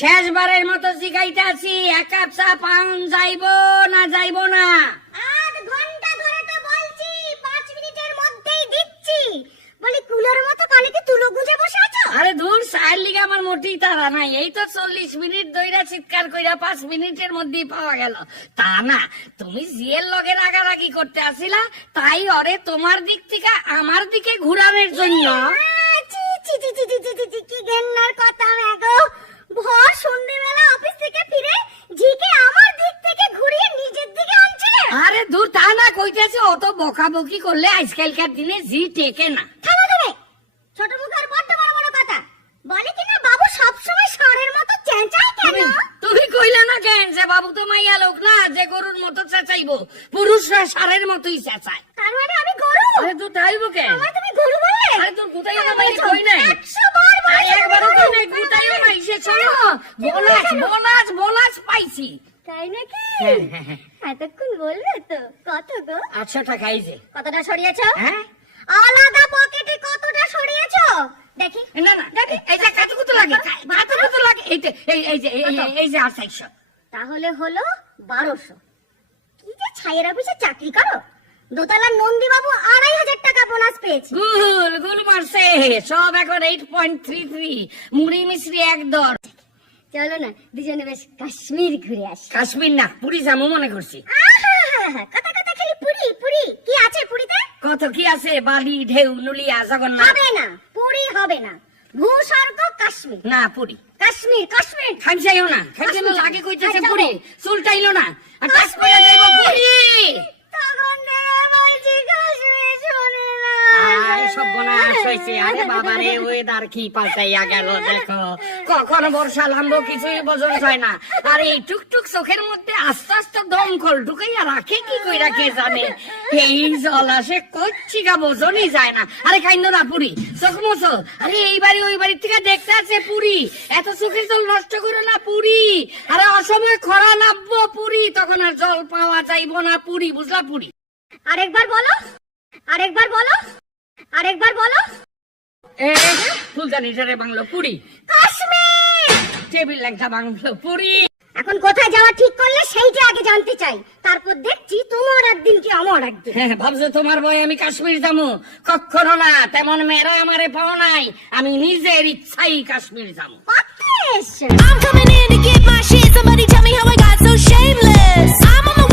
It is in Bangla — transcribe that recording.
শেষবারের মতো জিগাইতাছি, এক কাপ চা পান যাইবো না যাইবো না? আধ ঘন্টা ধরে তো বলছি, 5 মিনিটের মধ্যেই দিচ্ছি। বলি কুলোর মতো কানে কি তুলো গুঁজে বসে আছো? আরে ধুর, চায়ের লিগে আমার মোটেই তারা নাই। এই তো 40 মিনিট ধইরা চিৎকার কইরা 5 মিনিটের মধ্যেই পাওয়া গেল। তা না, তুমি জিয়ের লগে রাগারাগি করতে আসিলা, তাই ওরে তোমার দিক থেকে আমার দিকে ঘুরানোর জন্য। চি চি চি চি চি চি চি, কি ঘেন্নার কথা ম্যাগো। ভোর সন্ধ্যেবেলা অফিস থেকে ফিরে জিকে আমার দিক থেকে ঘুরিয়ে নিজের দিকে আনছে না। আরে দূর, তা না কইতেছে, অত বকাবকি করলে আজকালকার দিনে জি টেকে না। থামো তুমি, ছোট মুখের বড্ড বড় বড় কথা। বলে কিনা বাবু সবসময় ষাঁড়ের মতো চেঁচায় কেন? তুমি কইলে না কেন যে বাবু তো মাইয়া লোক না যে গরুর মতো চেঁচাইবো? পুরুষরা ষাঁড়ের মতোই চেঁচায়। তার মানে আমি গরু? আরে তুই তাইবো কেন? আমার তুমি গরু বললে? আরে তোর কোথায় না বাইরে কই নাই? 100 বার বলেছি। আরে একবারও কই নাই, কোথায়ও নাই। সে চলো, বোনাস বোনাস বোনাস পাইছি। তাই নাকি? হ্যাঁ, হ্যাঁ, হ্যাঁ। এতক্ষণ বললে তো। কত গো? 800 টাকা এই যে। কতটা সরিয়েছো? হ্যাঁ? আলাদা পকেটে কতটা সরিয়েছো? দেখি। না না, এই যে কত লাগে, কত লাগে, এই যে 2800। তাহলে হলো 1200। কি যে ছাইয়ের অফিসে চাকরি করো? দোতলার নন্দী বাবু 2500 টাকা বোনাস পেয়েছে। গুল মারছে সব এখন 8.33। মুড়ি মিশ্রি এক দর। চলো না দুজনে বেশ কাশ্মীর ঘুরে আসি। কাশ্মীর না, পুরী যাবো মনে করছি। কথা কথা খালি পুরি পুরি। কি আছে পুরিতে? কত কি আছে, বালি ঢেউ নুলিয়া জগন্নাথ। হবে না, পুরি হবে না। ভূস্বর্গ কাশ্মীর। না পুরী। কাশ্মীর কাশ্মীর। খাইছাইও না, খাইছে না, লাগে কইতেছে পুরী। চুলটাইলো না, আর টাচ করে যাইবো পুরী। তখন বলছি কাশ্মীর শোনে না। আয় সর্বনাশ হইছে। আরে বাবারে, ওয়েদার কি পাল্টাইয়া গেল দেখো। কখন বর্ষা নামবো কিছুই বোঝন যায় না। আর এই টুকটুক চোখের মধ্যে আস্তে আস্তে দমকল ঢুকাইয়া রাখে কি কই রাখে জানে। এই জল আসে কচ্ছি গা বোঝনই যায় না। আরে কাইন্দ না পুরি, চোখ মোছো। আরে এই বাড়ি ওই বাড়ির থেকে দেখতে আছে পুরি। এত চোখের জল নষ্ট করো না পুরি। আরে অসময় খরা নামবো পুরি, তখন আর জল পাওয়া যাইবো না পুরি, বুঝলা পুরি? আরেকবার বলো, আরেকবার বলো, আরেকবার বলো। ফুলদানিটারে বাংলো পুরি, কাশ্মীর। টেবিল ল্যাংটা বাংলো পুরি। এখন কোথায় যাওয়া ঠিক করলে সেইটা আগে জানতে চাই, তারপর দেখছি তোমার একদিন কি আমার একদিন। হ্যাঁ, ভাবছো তোমার বই আমি কাশ্মীর যাবো? কখনো না, তেমন মেয়েরা আমারে পাও নাই। আমি নিজের ইচ্ছাই কাশ্মীর যাবো। পাত্রেশ। I'm coming in to get my shit. Somebody tell me how I got so shameless. I'm on my